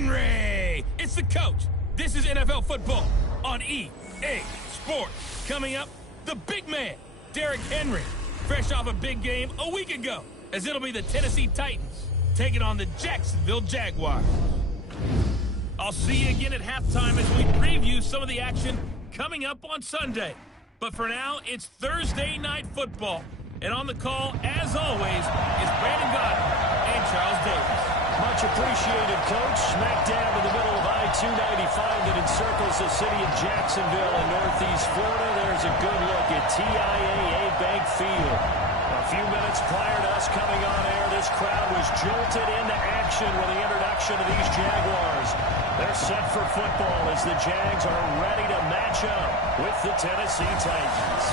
Henry! It's the coach. This is NFL football on EA Sports. Coming up, the big man, Derrick Henry, fresh off a big game a week ago, as it'll be the Tennessee Titans taking on the Jacksonville Jaguars. I'll see you again at halftime as we preview some of the action coming up on Sunday. But for now, it's Thursday Night Football. And on the call, as always, is Brandon Godden and Charles Davis. Much appreciated, Coach. Smack dab in the middle of I-295 that encircles the city of Jacksonville in Northeast Florida. There's a good look at TIAA Bank Field. A few minutes prior to us coming on air, this crowd was jolted into action with the introduction of these Jaguars. They're set for football as the Jags are ready to match up with the Tennessee Titans.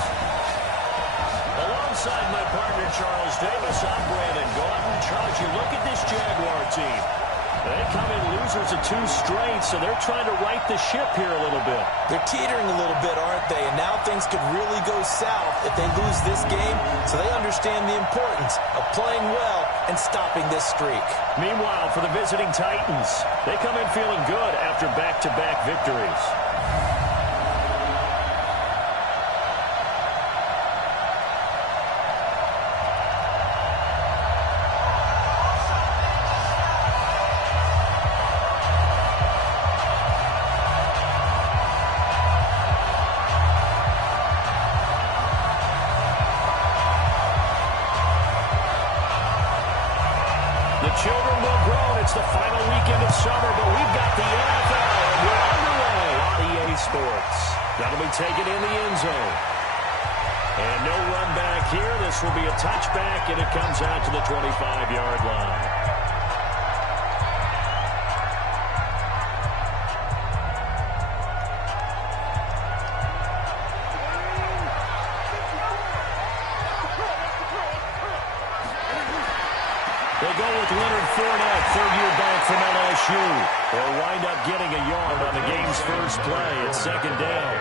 Alongside my partner, Charles Davis, I'm Brandon Godden. Charles, you look at this Jaguar team. They come in losers of 2 straight, so they're trying to right the ship here a little bit. They're teetering a little bit, aren't they? And now things could really go south if they lose this game, so they understand the importance of playing well and stopping this streak. Meanwhile, for the visiting Titans, they come in feeling good after back-to-back victories. Children will grow. It's the final weekend of summer, but we've got the NFL, and we're underway on EA Sports. That'll be taken in the end zone. And no run back here. This will be a touchback, and it comes out to the 25-yard line. They go with Leonard Fournette, third-year back from LSU. They'll wind up getting a yard on the game's first play. It's second down.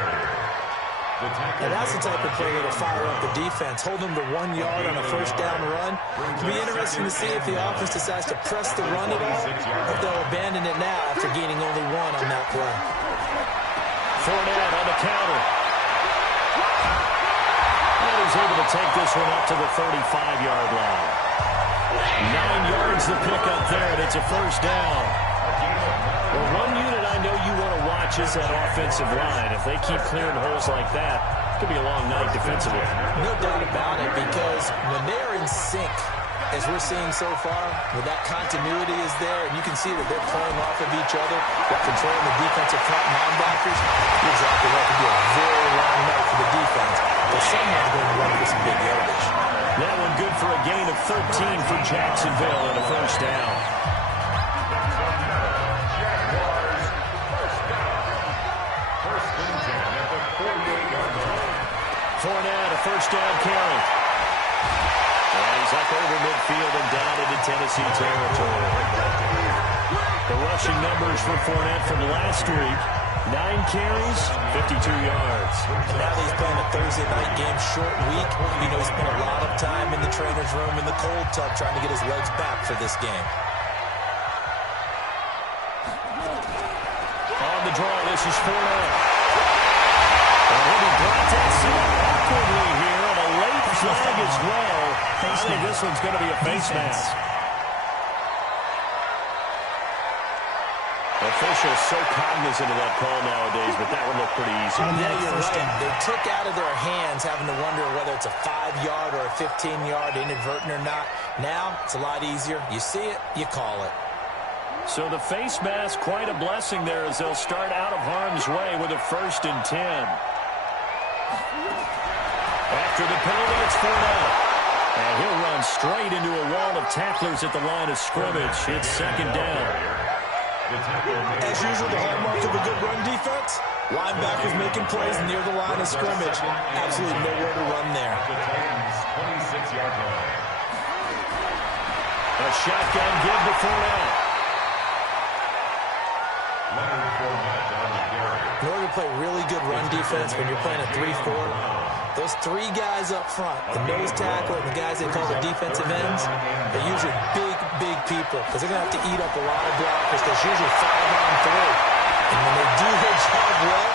And that's the type of play that'll fire up the defense. Hold them to 1 yard on a first down run. It'll be interesting to see if the offense decides to press the run at all, or if they'll abandon it now after gaining only 1 on that play. Fournette on the counter. And he's able to take this one up to the 35-yard line. 9 yards the pickup there, and it's a first down. Well, one unit I know you want to watch is that offensive line. If they keep clearing holes like that, it could be a long night defensively. No doubt about it, because when they're in sync, as we're seeing so far, when that continuity is there, and you can see that they're playing off of each other, while controlling the defensive front and linebackers, you're exactly right. It could be a very long night for the defense, but someone's going to run for some big yardage. That one good for a gain of 13 for Jacksonville and a first down. Fournette, a first down carry. And he's up over midfield and down into Tennessee territory. The rushing numbers for Fournette from last week. 9 carries, 52 yards. Now that he's playing a Thursday night game, short week, you know, he spent a lot of time in the trainer's room in the cold tub trying to get his legs back for this game. On the draw, this is Fournette. And he'll be brought to awkwardly here, and a late flag as well. I think this one's going to be a face mask. Officials so cognizant of that call nowadays, but that one looked pretty easy. Yeah, you're right. They took out of their hands having to wonder whether it's a 5-yard or a 15-yard, inadvertent or not. Now, it's a lot easier. You see it, you call it. So the face mask, quite a blessing there as they'll start out of harm's way with a 1st and 10. After the penalty, it's Fournette. And he'll run straight into a wall of tacklers at the line of scrimmage. It's second down. As usual, the hallmark of a good run defense, linebackers making plays near the line of scrimmage. Absolutely nowhere to run there. A shotgun give to Fournette. In order to play really good run defense when you're playing a 3-4, Those three guys up front, the nose tackle and the guys they call the defensive ends, they're usually big people because they're going to have to eat up a lot of blockers. There's usually 5-on-3. And when they do their job well,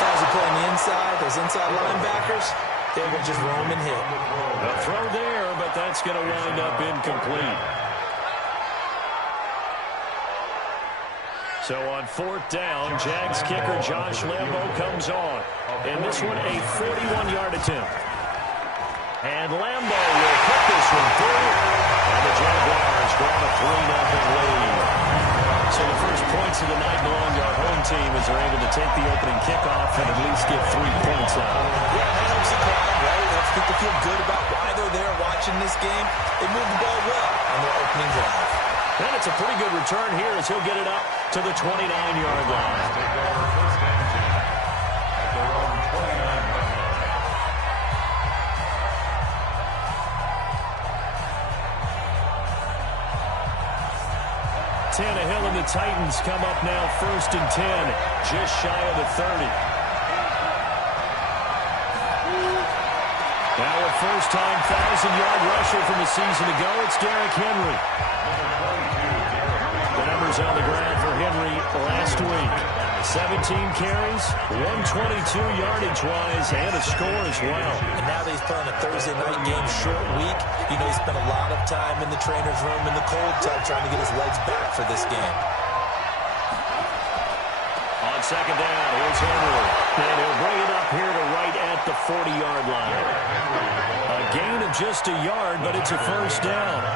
guys who play on the inside, those inside linebackers, they will just roam and hit. A throw there, but that's going to wind up incomplete. So on 4th down, Jags kicker Josh Lambo comes on. And this one a 41-yard attempt. And Lambo will put this one through. And the Jaguars grab a 3-0 lead. So the first points of the night belong to our home team as they're able to take the opening kickoff and at least get 3 points out. Yeah, that helps the crowd, right? It helps people feel good about why they're there watching this game. They move the ball well on their opening drive. And it's a pretty good return here as he'll get it up to the 29-yard line. Tannehill and the Titans come up now 1st and 10, just shy of the 30. Now a first-time 1,000-yard rusher from a season ago, it's Derrick Henry. The numbers on the ground for Henry last week. 17 carries, 122 yardage-wise, and a score as well. And now that he's playing a Thursday night game, short week, you know he spent a lot of time in the trainer's room in the cold tub trying to get his legs back for this game. On 2nd down, here's Henry. And he'll bring it up here to right at the 40-yard line. A gain of just a yard, but it's a first down.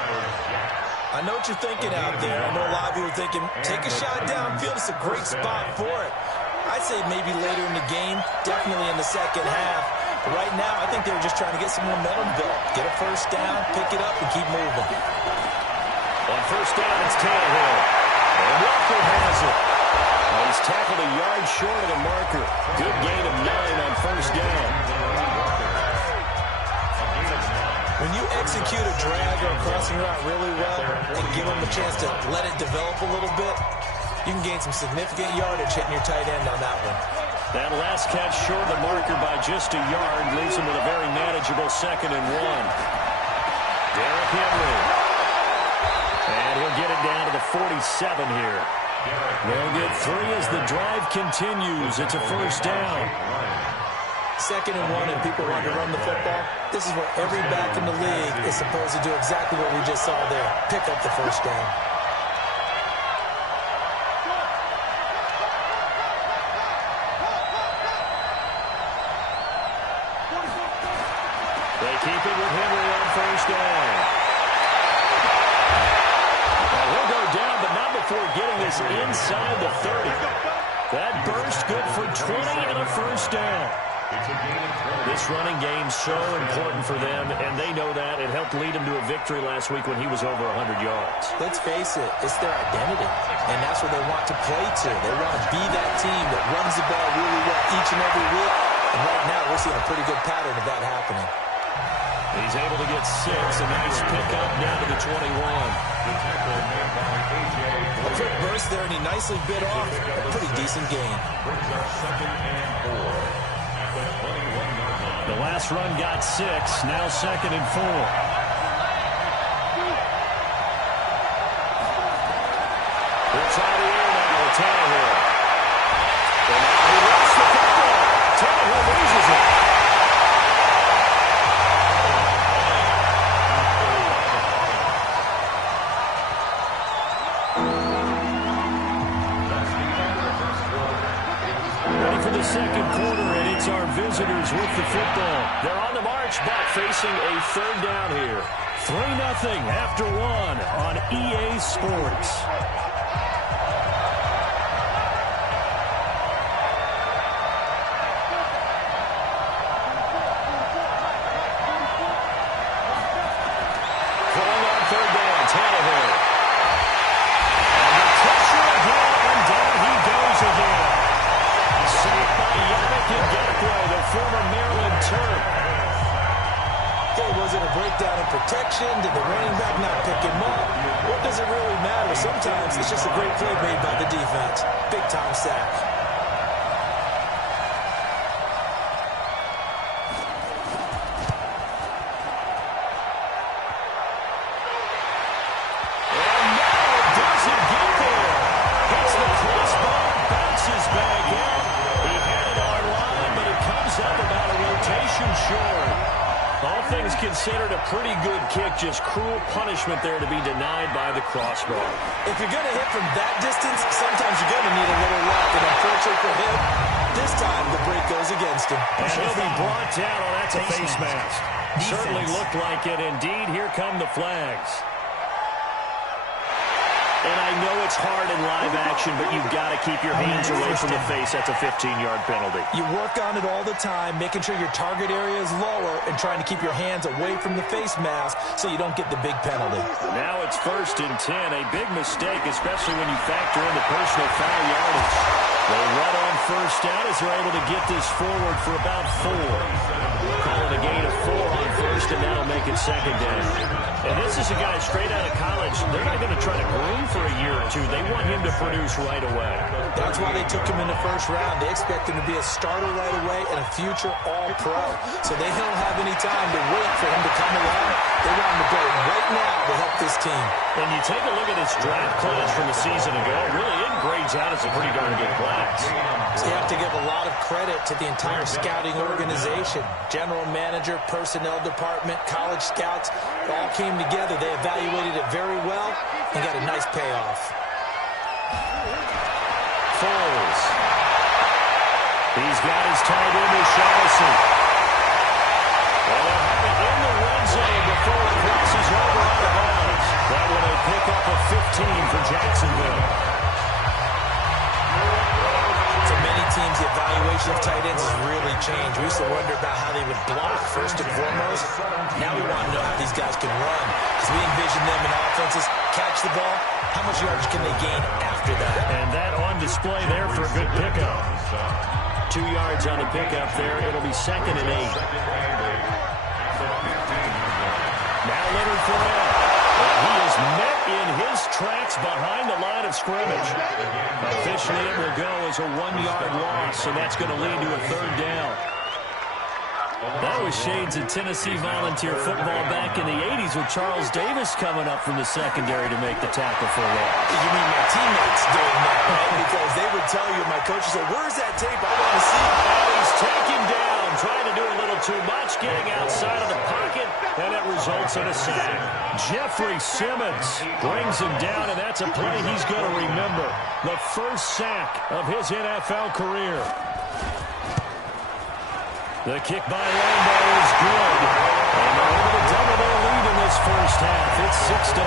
I know what you're thinking out there. I know a lot of you are thinking, take a shot downfield. It's a great spot for it. I'd say maybe later in the game, definitely in the second half. But right now, I think they were just trying to get some momentum built. Get a first down, pick it up, and keep moving. On 1st down, it's Tannehill. And Walker has it. He's tackled a yard short of the marker. Good gain of 9 on 1st down. When you execute a drag or a crossing route really well and give them a chance to let it develop a little bit, you can gain some significant yardage hitting your tight end on that one. That last catch short of the marker by just a yard leaves him with a very manageable 2nd and 1. Derrick Henry. And he'll get it down to the 47 here. They'll get 3 as the drive continues. It's a first down. 2nd and 1 and people want to run the football. This is where every back in the league is supposed to do exactly what we just saw there. Pick up the first down. They keep it with Henry on 1st down. Well, he'll go down, but not before getting this inside the 30. That burst good for 20 and a first down. This running game's so important for them, and they know that. It helped lead them to a victory last week when he was over 100 yards. Let's face it, it's their identity, and that's what they want to play to. They want to be that team that runs the ball really well each and every week, and right now we're seeing a pretty good pattern of that happening. He's able to get 6, a nice pickup down to the 21. A quick burst there, and he nicely bit off a pretty decent gain. The last run got 6, now 2nd and 4. He'll try the air now with Tannehill. And now he lost the football. Tannehill loses it. Ready for the second quarter, and it's our visitors with the football. They're on the march, but facing a 3rd down here. 3-0 after 1 on EA Sports. Throwing on 3rd down, Tannehill. And the pressure again, and down he goes again. Sacked by Yannick Ngakoue, the former Maryland Terp. Okay, was it a breakdown in protection? Did the running back not pick him up? What does it really matter? Sometimes it's just a great play made by the defense. Big-time sack. considered a pretty good kick, just cruel punishment there to be denied by the crossbar. If you're going to hit from that distance, sometimes you're going to need a little luck. And unfortunately for him, this time the break goes against him. And he'll be brought down. Oh, that's a face mask. Certainly looked like it. Indeed, here come the flags. And I know it's hard in live action, but you've got to keep your hands away from the face. That's a 15-yard penalty. You work on it all the time, making sure your target area is lower and trying to keep your hands away from the face mask so you don't get the big penalty. Now it's 1st and 10. A big mistake, especially when you factor in the personal foul yardage. They run on 1st down as they're able to get this forward for about 4. Call it a gain of 4 on 1st, and that'll make it 2nd down. And this is a guy straight out of college. They're not going to try to groom for a year or two. They want him to produce right away. That's why they took him in the 1st round. They expect him to be a starter right away and a future all-pro. So they don't have any time to wait for him to come along. They want him to go right now to help this team. And you take a look at his draft class from a season ago. Really, it grades out as a pretty darn good class. So you have to give a lot of credit to the entire scouting organization. General manager, personnel department, college scouts, it all came together. They evaluated it very well and got a nice payoff. Foles. He's got his tight end with Shaughnessy. And they'll have it in the red zone before it crosses over out of bounds. That one a pick up of 15 for Jacksonville. For many teams, the evaluation of tight ends has really changed. We used to wonder about how they would block first and foremost. Now we want to know how these guys can run, because we envision them in offenses catch the ball. How much yardage can they gain after that? And that on display there for a good pickup. 2 yards on the pickup there. It'll be 2nd and 8. Now Leonard Fournette. He is met in his tracks behind the line of scrimmage. Officially, it will go as a 1-yard loss, and that's going to lead to a 3rd down. That was shades of Tennessee volunteer football back in the 80s with Charles Davis coming up from the secondary to make the tackle for a loss. You mean my teammates doing that, right? Because they would tell you, my coach would say, where's that tape? I want to see. And he's taken down, trying to do a little too much, getting outside of the pocket, and it results in a sack. Jeffrey Simmons brings him down, and that's a play he's going to remember. The first sack of his NFL career. The kick by Lambo is good. And they're able to double their lead in this first half. It's 6-0.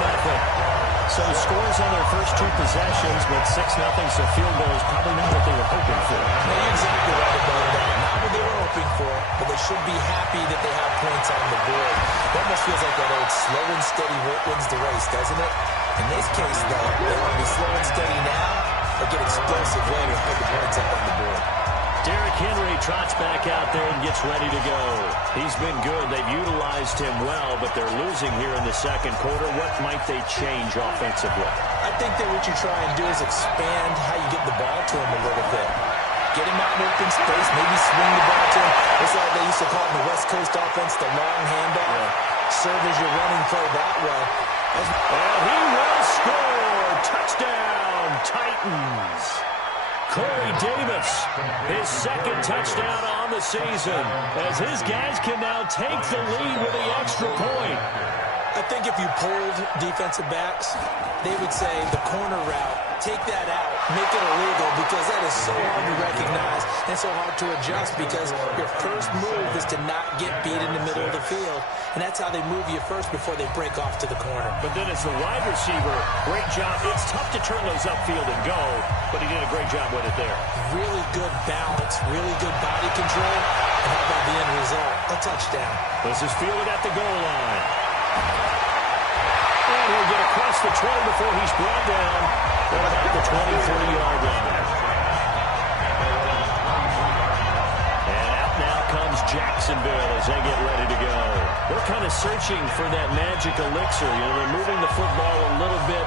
So scores on their first 2 possessions, but 6-0, so field goal is probably not what they were hoping for. No, you're exactly right about that. Not what they were hoping for, but they should be happy that they have points on the board. It almost feels like that old slow and steady wins the race, doesn't it? In this case, though, they want to be slow and steady now, or get explosive later and put the points up on the board. Derrick Henry trots back out there and gets ready to go. He's been good. They've utilized him well, but they're losing here in the 2nd quarter. What might they change offensively? I think that what you try and do is expand how you get the ball to him a little bit. Get him out in open space, maybe swing the ball to him. It's like they used to call it in the West Coast offense, the long handoff. Serve as your running play that way. And he will score. Touchdown, Titans. Corey Davis, his 2nd touchdown on the season, as his guys can now take the lead with the extra point. I think if you polled defensive backs, they would say the corner route, take that out, make it illegal, because that is so hard to recognize and so hard to adjust, because your first move is to not get beat in the middle of the field, and that's how they move you first before they break off to the corner. But then as the wide receiver, great job. It's tough to turn those upfield and go, but he did a great job with it there. Really good balance, really good body control, and how about the end result? A touchdown. This is fielded at the goal line. And he'll get across the 20 before he's brought down at about the 23-yard line. And out now comes Jacksonville as they get ready to go. They're kind of searching for that magic elixir. You know, they're moving the football a little bit,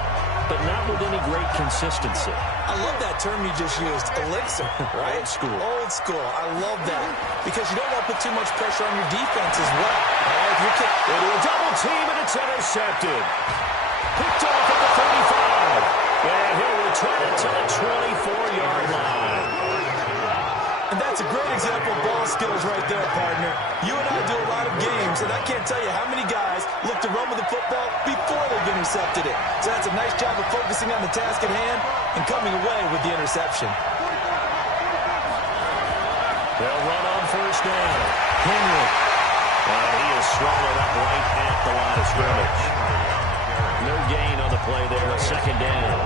but not with any great consistency. I love that term you just used, elixir, right? Old school. Old school. I love that, because you don't want to put too much pressure on your defense as well. All right, if you're into a double team, and it's intercepted. Picked off at the 35. And he'll return it to the 24-yard line. And that's a great example of ball skills right there, partner. You and I do a lot of games, and I can't tell you how many guys look to run with the football before they've intercepted it. So that's a nice job of focusing on the task at hand and coming away with the interception. They'll run on first down. Henry. And he is swallowed up right at the line of scrimmage. No gain on the play there, a second down.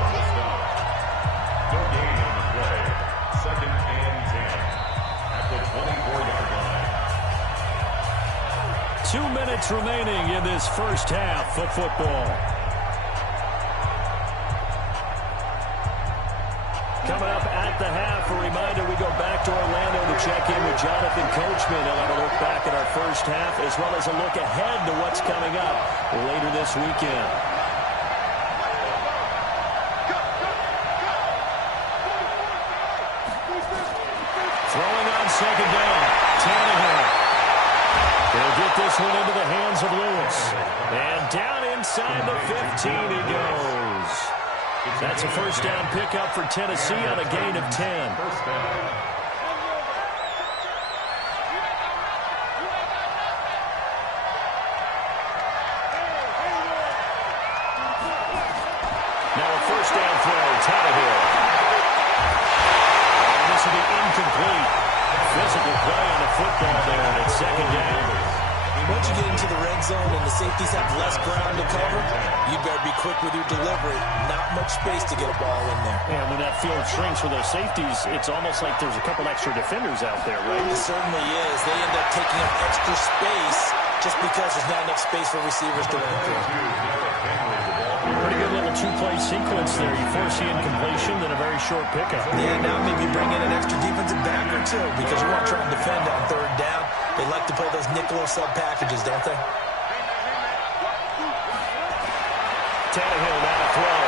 No gain on the play. Second and 10 at the 24-yard line. 2 minutes remaining in this first half of football. Coming up at the half, a reminder, we go back to Orlando to check in with Jonathan Coachman. He'll have a look back at our first half as well as a look ahead to what's coming up later this weekend. Throwing on second down, Tannehill. He'll get this one into the hands of Lewis. And down inside the 15 he goes. That's a first down pickup for Tennessee on a gain of 10. First down. Now a first down throw, Tannehill. And this will be incomplete. Physical play on the football there at second down. Once you get into the red zone and the safeties have less ground to cover, you better be quick with your delivery. Not much space to get a ball in there. And when that field shrinks for those safeties, it's almost like there's a couple extra defenders out there, right? It certainly is. They end up taking up extra space just because there's not enough space for receivers to run through. Pretty good little two-play sequence there. You force the incompletion, then a very short pickup. Yeah, now maybe bring in an extra defensive back or two because you want to try and defend on third down. They like to play those nickel or sub packages, don't they? Tannehill now to throw.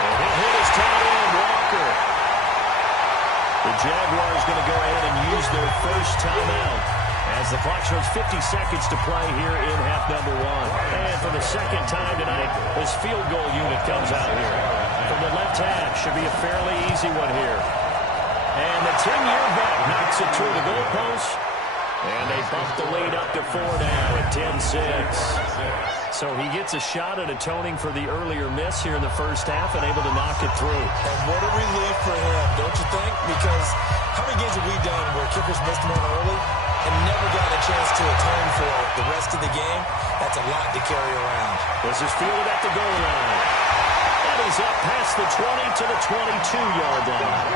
And he'll hit his tight end, Walker. The Jaguars going to go ahead and use their first timeout as the clock shows 50 seconds to play here in half number one. And for the second time tonight, this field goal unit comes out here. From the left hash, should be a fairly easy one here. And the 10-year vet knocks it through the goalpost. And they bump the lead up to 4 now at 10-6. So he gets a shot at atoning for the earlier miss here in the first half and able to knock it through. And what a relief for him, don't you think? Because how many games have we done where kickers missed one early and never got a chance to atone for it the rest of the game? That's a lot to carry around. This is fielded at the goal line. That is up past the 20 to the 22-yard line.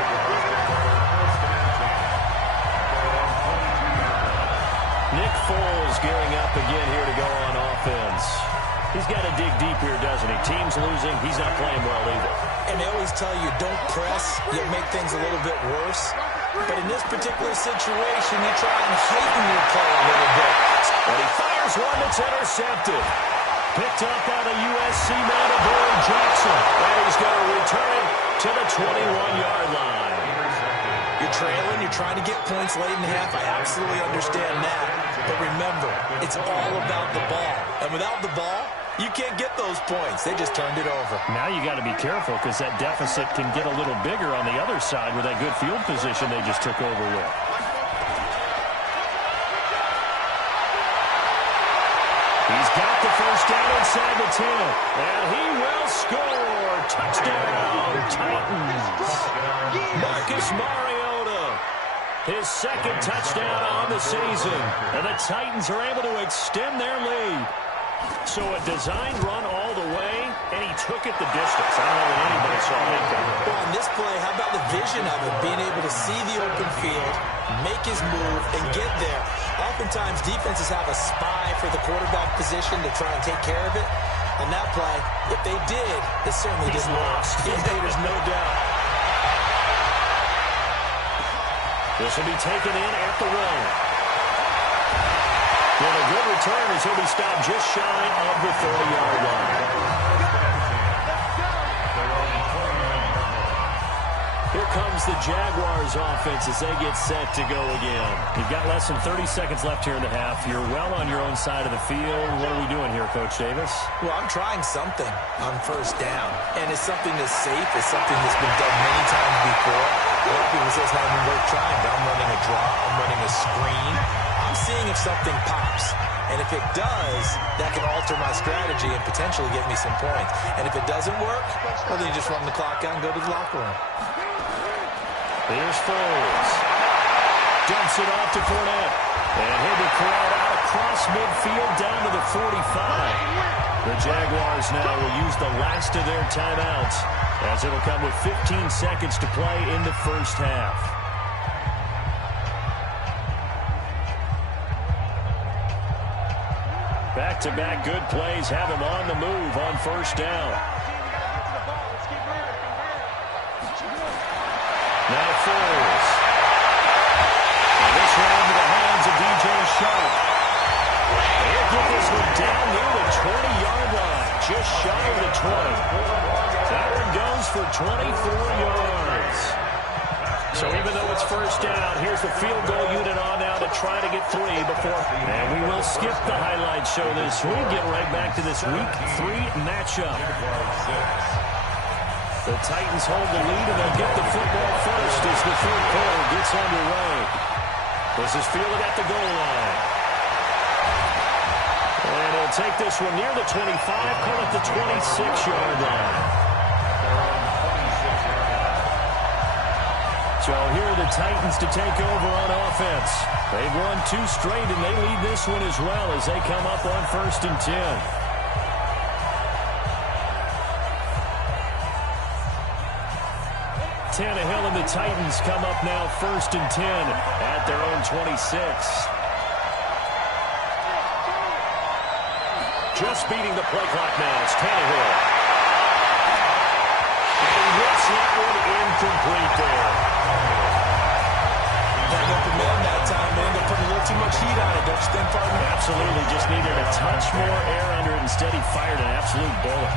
Nick Foles gearing up again here to go on offense. He's got to dig deep here, doesn't he? Team's losing. He's not playing well either. And they always tell you, don't press. You'll make things a little bit worse. But in this particular situation, you try and heighten your play a little bit. And he fires one that's intercepted. Picked up by the USC man, Adoree Jackson. And he's going to return it to the 21-yard line. You're trailing, you're trying to get points late in the half. I absolutely understand that. But remember, it's all about the ball. And without the ball, you can't get those points. They just turned it over. Now you got to be careful because that deficit can get a little bigger on the other side with that good field position they just took over with. He's got the first down inside the 10. And he will score. Touchdown, Titans. Marcus Mariota. His second touchdown on the season. And the Titans are able to extend their lead. So a design run all the way, and he took it the distance. I don't know that anybody saw that coming. Well, on this play, how about the vision of it? Being able to see the open field, make his move, and get there. Oftentimes, defenses have a spy for the quarterback position to try and take care of it. On that play, if they did, it certainly didn't work. There's no doubt. This will be taken in at the 1. Well, a good return as he'll be stopped just shy of the 30-yard line. Here comes the Jaguars offense as they get set to go again. You've got less than 30 seconds left here in the half. You're well on your own side of the field. What are we doing here, Coach Davis? Well, I'm trying something on first down. And it's something that's safe. It's something that's been done many times before. A lot of people say it's not even worth trying, but I'm running a draw, I'm running a screen. I'm seeing if something pops. And if it does, that can alter my strategy and potentially get me some points. And if it doesn't work, well, then you just run the clock out and go to the locker room. Here's Foles. Dumps it off to Fournette. And he'll be corralled out across midfield down to the 45. The Jaguars now will use the last of their timeouts as it'll come with 15 seconds to play in the first half. Back-to-back good plays have him on the move on first down. Now Foles. And this one into the hands of DJ Sharp. They'll get this one down near the 20-yard line, just shy of the 20. That one goes for 24 yards. So even though it's first down, here's the field goal unit on now to try to get 3 before. And we will skip the highlight show this week. Get right back to this Week 3 matchup. The Titans hold the lead, and they'll get the football first as the third quarter gets underway. This is fielded at the goal line. And he'll take this one near the 25, call it the 26-yard line. So here are the Titans to take over on offense. They've won 2 straight, and they lead this one as well as they come up on 1st and 10. Tannehill and the Titans come up now 1st and 10 at their own 26. Just beating the play clock now. It's Tannehill. And he rips that one incomplete there. Got an open man that time, man. They're putting a little too much heat on it, don't you think, partner? Absolutely. Just needed a touch more air under it. Instead, he fired an absolute bullet.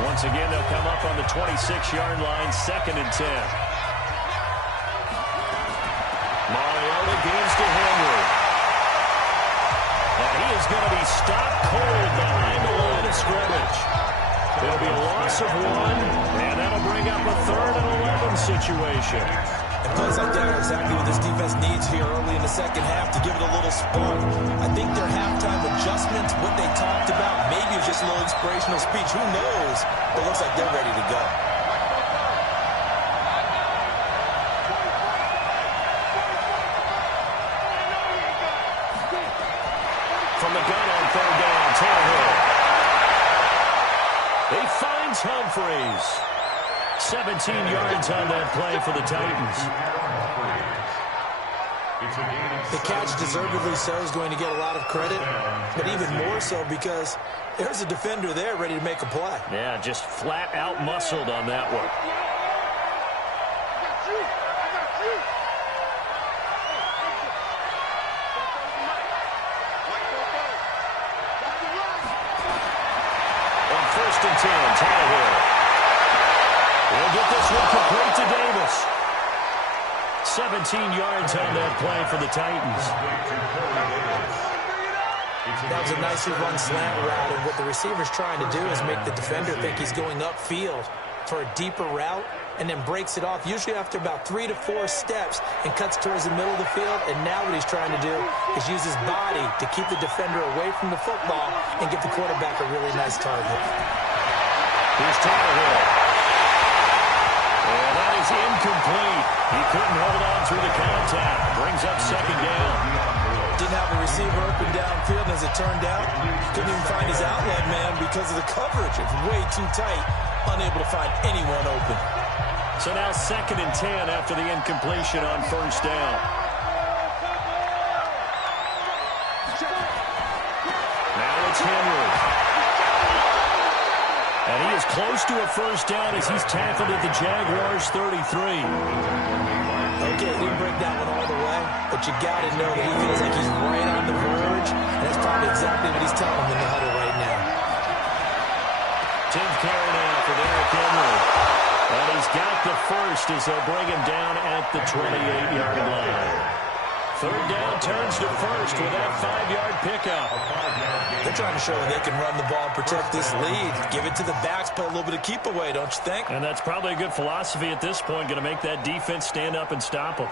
Once again, they'll come up on the 26-yard line, 2nd and 10. Mariota gains to Henry. And he is going to be stopped cold behind the line of scrimmage. There'll be a loss of 1, and that'll bring up a 3rd and 11 situation. And plays like that are exactly what this defense needs here early in the second half to give it a little spark. I think their halftime adjustments, what they talked about, maybe it was just a little inspirational speech. Who knows? But it looks like they're ready to go. From the gun on 3rd down, Tannehill. He finds Humphreys. 17 yards on that play for the Titans. The catch, deservedly so, is going to get a lot of credit, but even more so because there's a defender there ready to make a play. Yeah, just flat out muscled on that one. On 1st and 10, Tannehill. We'll get this one complete to Davis. 17 yards on that play for the Titans. That was a nicely run slant route, and what the receiver's trying to do is make the defender think he's going upfield for a deeper route, and then breaks it off, usually after about 3 to 4 steps, and cuts towards the middle of the field. And now what he's trying to do is use his body to keep the defender away from the football and give the quarterback a really nice target. Here's Tannehill. And that is incomplete. He couldn't hold on through the contact. Brings up 2nd down. Didn't have a receiver open downfield, and as it turned out, couldn't even find his outlet man because of the coverage. It's way too tight, unable to find anyone open. So now 2nd and 10 after the incompletion on 1st down. Now it's Henry. And he is close to a 1st down as he's tackled at the Jaguars' 33. Okay, he didn't break that one all the way, but you got to know that he feels like he's right on the verge, and that's probably exactly what he's telling him in the huddle right now. 10th carry now for Derrick Henry. And he's got the first as they'll bring him down at the 28-yard line. Third down turns to first with that 5-yard pickup. They're trying to show that they can run the ball and protect this lead. Give it to the backs, play a little bit of keep away, don't you think? And that's probably a good philosophy at this point, going to make that defense stand up and stop them.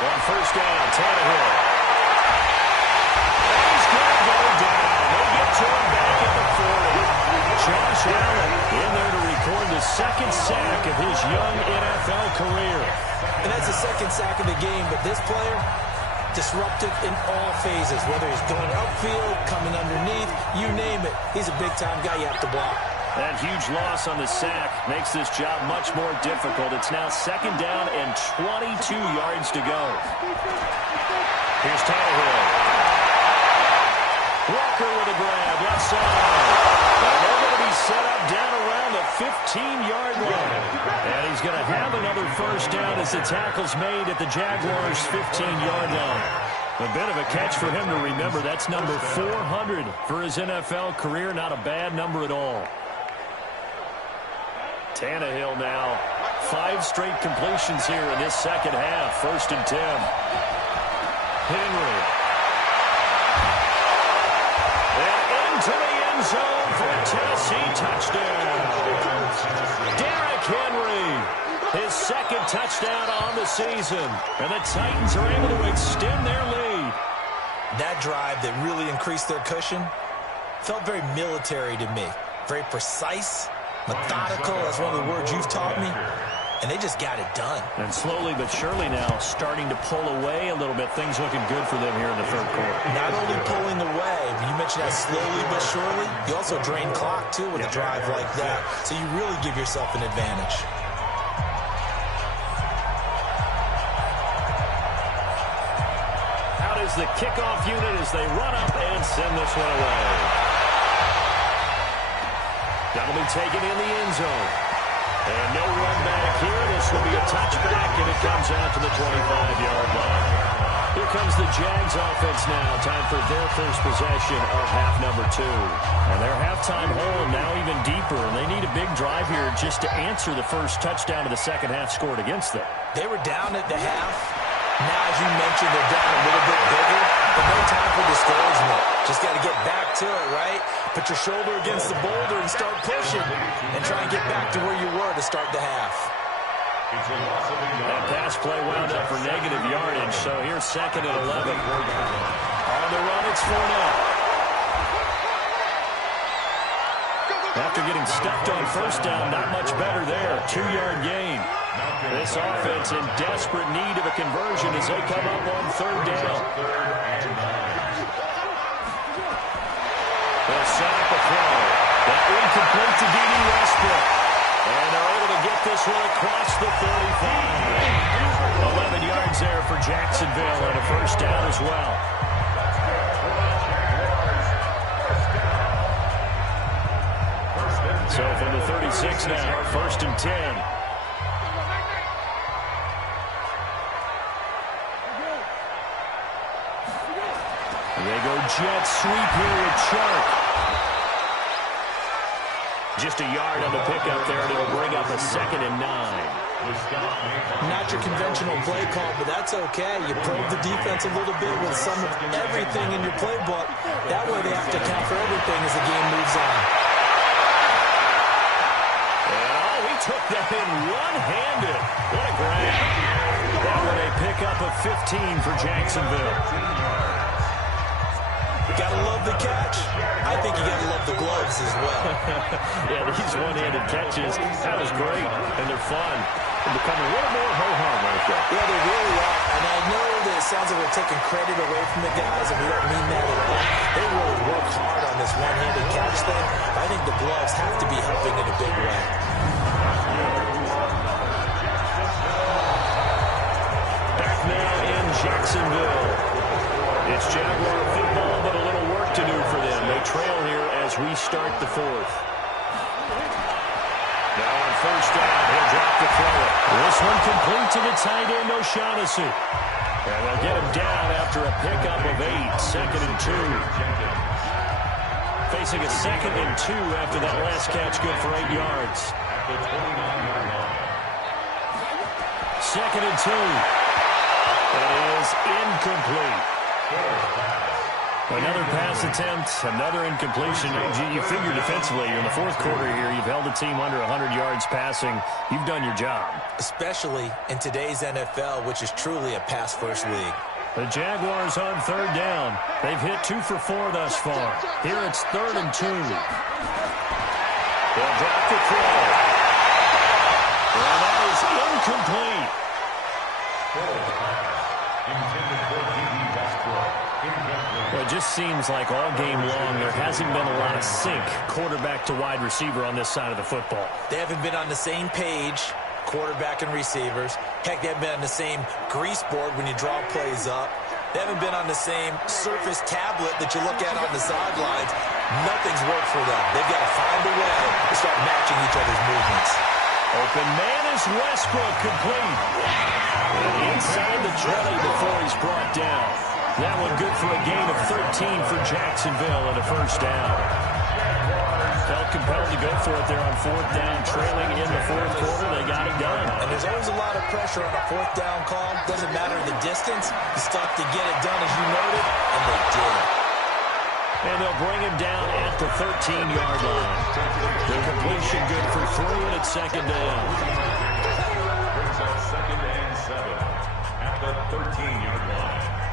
On first down, Tannehill. He's going to go down. They get to him back at the 40. Josh Allen in there to record the second sack of his young NFL career. And that's the second sack of the game, but this player, disruptive in all phases, whether he's going upfield, coming underneath, you name it. He's a big-time guy you have to block. That huge loss on the sack makes this job much more difficult. It's now second down and 22 yards to go. Here's Tannehill. Walker with a grab, left side. And they're going to be set up down around the 15-yard line. And he's going to have another first down as the tackle's made at the Jaguars' 15-yard line. A bit of a catch for him to remember. That's number 400 for his NFL career. Not a bad number at all. Tannehill now. 5 straight completions here in this second half. First and 10. Henry. And into the end zone for a Tennessee touchdown. Derrick Henry. His second touchdown on the season. And the Titans are able to extend their lead. That drive that really increased their cushion felt very military to me. Very precise. Methodical, that's one of the words you've taught me. And they just got it done. And slowly but surely now starting to pull away a little bit. Things looking good for them here in the third quarter. Not only pulling away, but you mentioned that slowly but surely. You also drain clock, too, with a drive like that. So you really give yourself an advantage. Out is the kickoff unit as they run up and send this one away. That'll be taken in the end zone. And no run back here. This will be a touchback, and it comes out to the 25-yard line. Here comes the Jags offense now. Time for their first possession of half number 2. And their halftime hole now even deeper, and they need a big drive here just to answer the first touchdown of the second half scored against them. They were down at the half. Now, as you mentioned, they're down a little bit bigger, but no time for discouragement. Just got to get back to it, right? Put your shoulder against the boulder and start pushing and try and get back to where you were to start the half. That pass play wound up for negative yardage, so here's second and 11. On the run, it's Fournette. After getting stuffed on first down, not much better there. 2-yard gain. This offense in desperate need of a conversion as they come up on third down. They'll set up a throw. That incomplete to D.D. Westbrook. And they're able to get this one across the 35. 11 yards there for Jacksonville and a first down as well. So from the 36 now, first and 10. They go jet sweep here with Chark. Just a yard on the pickup there, and it'll bring up a second and 9. Not your conventional play call, but that's okay. You probe the defense a little bit with some of everything in your playbook. That way they have to account for everything as the game moves on. And he took that in one-handed. What a grab. That one a pickup of 15 for Jacksonville. Gotta love the catch. I think you gotta love the gloves as well. Yeah, these one-handed catches, that was great, and they're fun. They're becoming a little more ho-hum right there. Yeah, they really are. And I know that it sounds like we're taking credit away from the guys, and we don't mean that at all. They really work hard on this one-handed catch thing. I think the gloves have to be helping in a big way. Back now in Jacksonville. It's Jaguar football, but a little work to do for them. They trail here as we start the fourth. Now on first down, he'll drop the throw. This one complete to the tight end, O'Shaughnessy. And they'll get him down after a pickup of 8. 2nd and 2. Facing a 2nd and 2 after that last catch, good for 8 yards. 2nd and 2. That is incomplete. Another pass attempt, another incompletion. You figure defensively, in the fourth quarter here, you've held a team under 100 yards passing. You've done your job. Especially in today's NFL, which is truly a pass-first league. The Jaguars on 3rd down. They've hit 2 for 4 thus far. Here it's 3rd and 2. They'll drop the throw. And that is incomplete. Well, it just seems like all game long there hasn't been a lot of sync quarterback to wide receiver on this side of the football. They haven't been on the same page, quarterback and receivers. Heck, they haven't been on the same grease board when you draw plays up. They haven't been on the same Surface tablet that you look at on the sidelines. Nothing's worked for them. They've got to find a way to start matching each other's movements. Open man is Westbrook, complete. And inside the 20 before he's brought down. That one good for a gain of 13 for Jacksonville and a first down. Felt compelled to go for it there on 4th down, trailing in the fourth quarter. They got it done. And there's always a lot of pressure on a 4th down call. Doesn't matter the distance. You still have to get it done, as you noted, and they did. And they'll bring him down at the 13-yard line. The completion good for 3, and it's 2nd down. Brings up 2nd and 7 at the 13-yard line.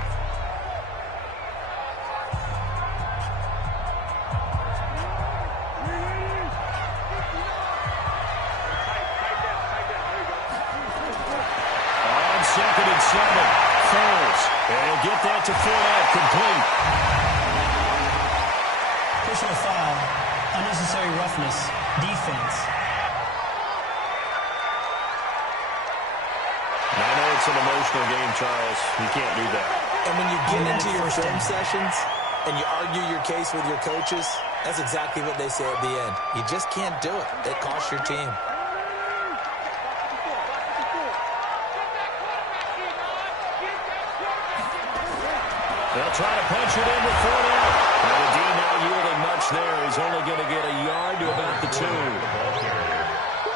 On 2nd and 7, Foles. And he'll get that to Fournette, complete. Personal foul, unnecessary roughness, defense. I know it's an emotional game, Charles. You can't do that. And when you get into your film sessions and you argue your case with your coaches, that's exactly what they say at the end. You just can't do it. It costs your team. They'll try to punch it in with Fournette. And the D not yielding much there. He's only going to get a yard to about the 2.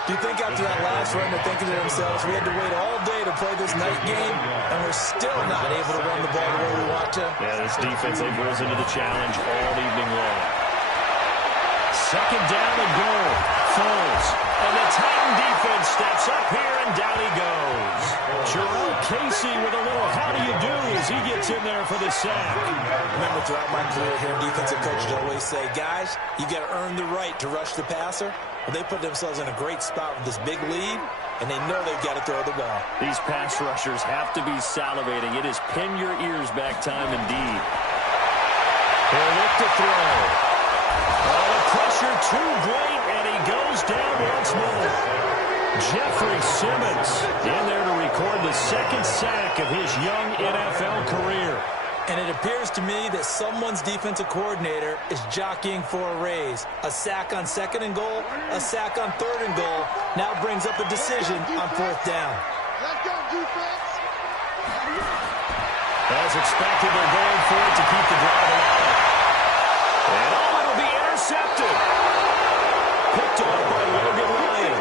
Do you think after that last run they're thinking to themselves, we had to wait all day to play this night game, and we're still not able to run the ball the way we want to? Yeah, this defense, they've risen to the challenge all evening long. 2nd down and goal. Foles. And the Titan defense steps up here, and down he goes. Jarrell Casey with a little how do you do as he gets in there for the sack. Remember, throughout my career here, defensive coaches always say, guys, you got to earn the right to rush the passer. Well, they put themselves in a great spot with this big lead, and they know they've got to throw the ball. These pass rushers have to be salivating. It is pin your ears back time indeed. He'll look to throw. Oh, the pressure too great, and he goes down once more. Jeffrey Simmons in there to record the 2nd sack of his young NFL career. And it appears to me that someone's defensive coordinator is jockeying for a raise. A sack on 2nd and goal, a sack on 3rd and goal, now brings up a decision on 4th down. Let's go, defense! As expected, they're going for it to keep the drive alive. And oh, it'll be intercepted. Picked off by Logan Ryan.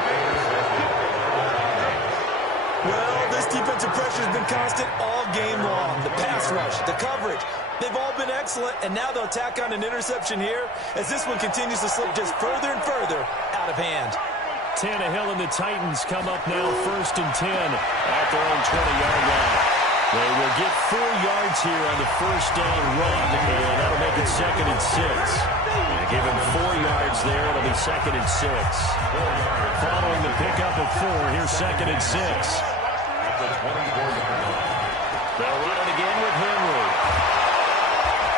Well, this defensive pressure has been constant all game long. The pass rush, the coverage, they've all been excellent, and now they'll tack on an interception here as this one continues to slip just further and further out of hand. Tannehill and the Titans come up now 1st and 10 at their own 20-yard line. They will get 4 yards here on the 1st down run, and that'll make it 2nd and 6. And give him 4 yards there, it'll be 2nd and 6. Following the pickup of 4, here's 2nd and 6. They'll run it again with Henry.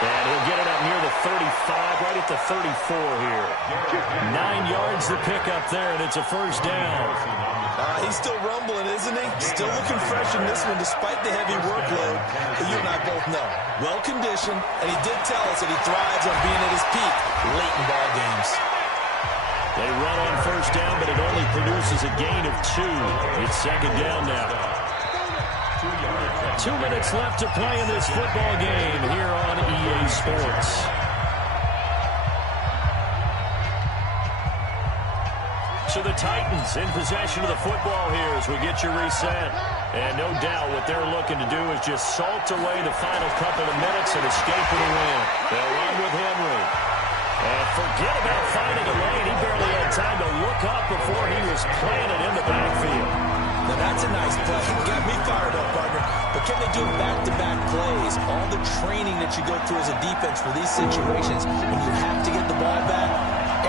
And he'll get it up near the 35, right at the 34 here. 9 yards the pickup there, and it's a 1st down. He's still rumbling, isn't he? Still looking fresh in this one despite the heavy workload that you and I both know. Well-conditioned, and he did tell us that he thrives on being at his peak late in ball games. They run on 1st down, but it only produces a gain of 2. It's 2nd down now. 2 minutes left to play in this football game here on EA Sports. So the Titans in possession of the football here as we get you reset. And no doubt what they're looking to do is just salt away the final couple of minutes and escape with a win. They'll run with Henry. And forget about finding a lane. He barely had time to look up before he was planted in the backfield. Now that's a nice play. Got me fired up, partner. But can they do back-to-back plays? All the training that you go through as a defense for these situations, when you have to get the ball back,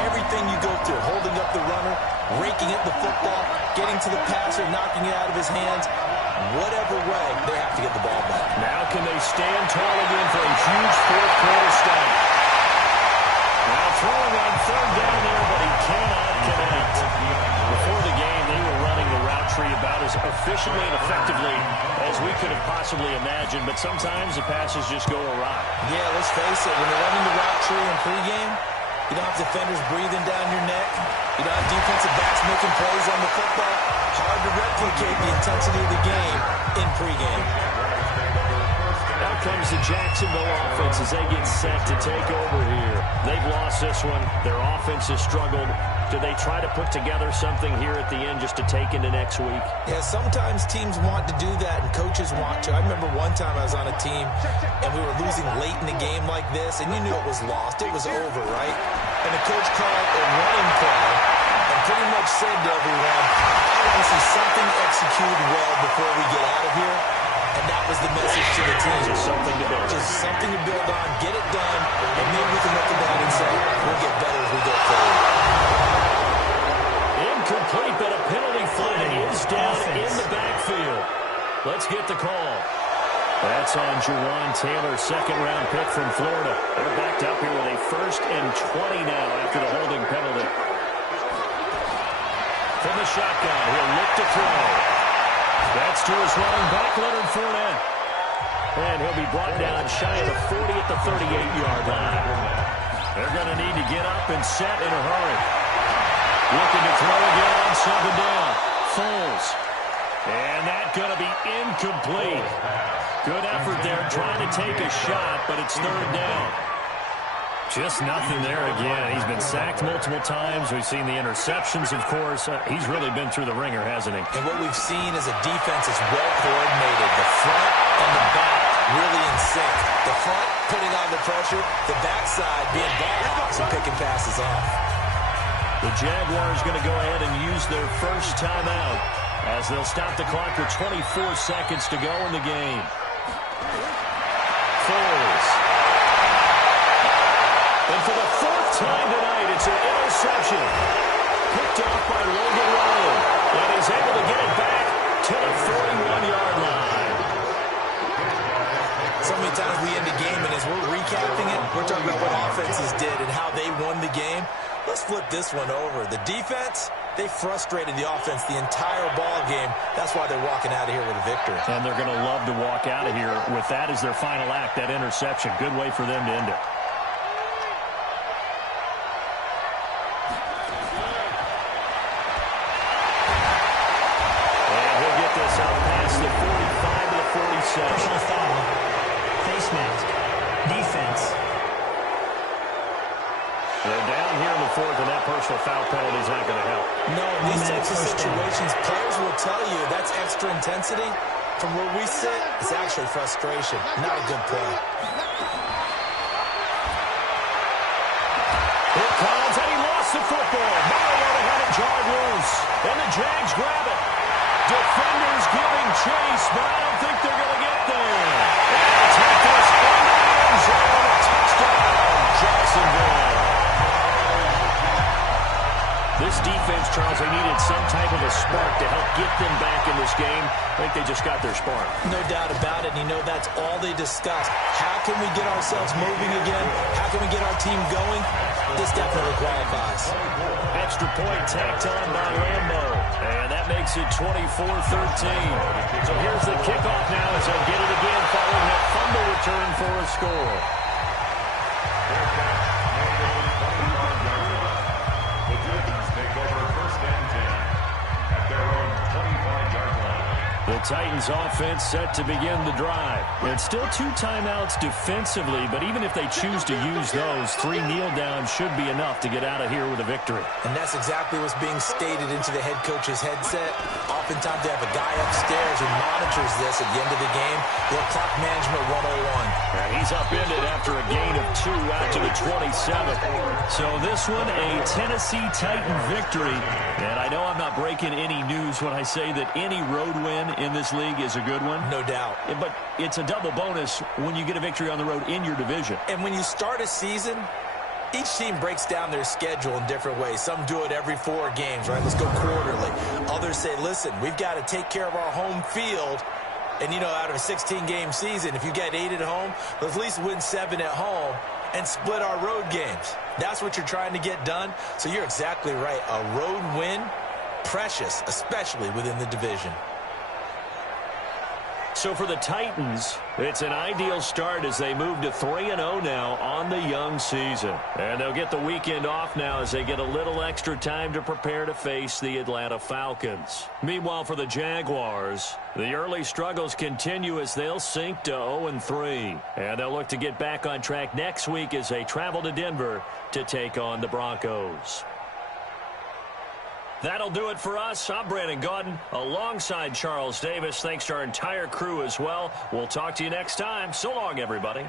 everything you go through, holding up the runner, raking at the football, getting to the passer, knocking it out of his hands, whatever way, they have to get the ball back. Now can they stand tall again for a huge fourth-quarter stop? Now throwing on third down there, but he cannot connect. Before the game, they were running the route tree about as efficiently and effectively as we could have possibly imagined, but sometimes the passes just go awry. Yeah, let's face it, when they're running the route tree in pregame, you don't have defenders breathing down your neck. You don't have defensive backs making plays on the football. Hard to replicate the intensity of the game in pregame. Now comes the Jacksonville offense as they get set to take over here. They've lost this one. Their offense has struggled. Do they try to put together something here at the end just to take into next week? Yeah, sometimes teams want to do that and coaches want to. I remember one time I was on a team and we were losing late in the game like this and you knew it was lost. It was over, right? And the coach called a running play and pretty much said to everyone, I want to see something executed well before we get out of here. And that was the message to the team. Just something to build. Just something to build on, get it done, and then we can look at that and say, we'll get better as we go forward. Incomplete, but a penalty flag is down in the backfield. Let's get the call. That's on Jawan Taylor, second-round pick from Florida. They're backed up here with a 1st and 20 now after the holding penalty. From the shotgun, he'll look to throw. That's to his running back, Leonard Fournette. And he'll be brought down shy of the 40 at the 38-yard line. They're going to need to get up and set in a hurry. Looking to throw again on 2nd down. Foles. And that's going to be incomplete. Good effort there trying to take a shot, but it's 3rd down. Just nothing there again. He's been sacked multiple times. We've seen the interceptions, of course. He's really been through the ringer, hasn't he? And what we've seen is a defense that's well coordinated. The front and the back really in sync. The front putting on the pressure, the backside being ball hawks and picking passes off. The Jaguars going to go ahead and use their first timeout as they'll stop the clock with 24 seconds to go in the game. Foles. And for the 4th time tonight, it's an interception. Picked off by Logan Ryan. And he's able to get it back to the 41-yard line. So many times we end the game, and as we're recapping it, we're talking about what offenses did and how they won the game. Let's flip this one over. The defense, they frustrated the offense the entire ball game. That's why they're walking out of here with a victory. And they're going to love to walk out of here with that as their final act, that interception. Good way for them to end it. Personal foul, face mask, defense. They're down here in the 4th, and that personal foul penalty is not going to help. No, in these types of situations, players will tell you that's extra intensity. From where we sit, it's actually frustration, not a good play. Here comes, and he lost the football. Mariota had it jarred loose, and the Jags grab it. Defenders giving chase, but I don't think they're going to get there. And tackles in the end zone. Touchdown, Jacksonville. This defense, Charles, they needed some type of a spark to help get them back in this game. I think they just got their spark. No doubt about it, and you know that's all they discussed. How can we get ourselves moving again? How can we get our team going? This definitely qualifies. Extra point tacked on by Lambo. And that makes it 24-13. So here's the kickoff now as they get it again following that fumble return for a score. The Titans take over 1st and 10 at their own 25-yard line. The Titans offense set to begin the drive. It's still 2 timeouts defensively, but even if they choose to use those, 3 kneel downs should be enough to get out of here with a victory. And that's exactly what's being stated into the head coach's headset. Oftentimes they have a guy upstairs who monitors this at the end of the game. Little clock management 101. And he's upended after a gain of 2 out to the 27th. So this one, a Tennessee Titan victory. And I know I'm not breaking any news when I say that any road win in this league is a good one. No doubt. But it's a double bonus when you get a victory on the road in your division. And when you start a season, each team breaks down their schedule in different ways. Some do it every 4 games, right? Let's go quarterly. Others say, listen, we've got to take care of our home field. And, you know, out of a 16-game season, if you get 8 at home, let's at least win 7 at home and split our road games. That's what you're trying to get done. So you're exactly right. A road win, precious, especially within the division. So for the Titans, it's an ideal start as they move to 3-0 now on the young season. And they'll get the weekend off now as they get a little extra time to prepare to face the Atlanta Falcons. Meanwhile, for the Jaguars, the early struggles continue as they'll sink to 0-3. And they'll look to get back on track next week as they travel to Denver to take on the Broncos. That'll do it for us. I'm Brandon Gaudin alongside Charles Davis. Thanks to our entire crew as well. We'll talk to you next time. So long, everybody.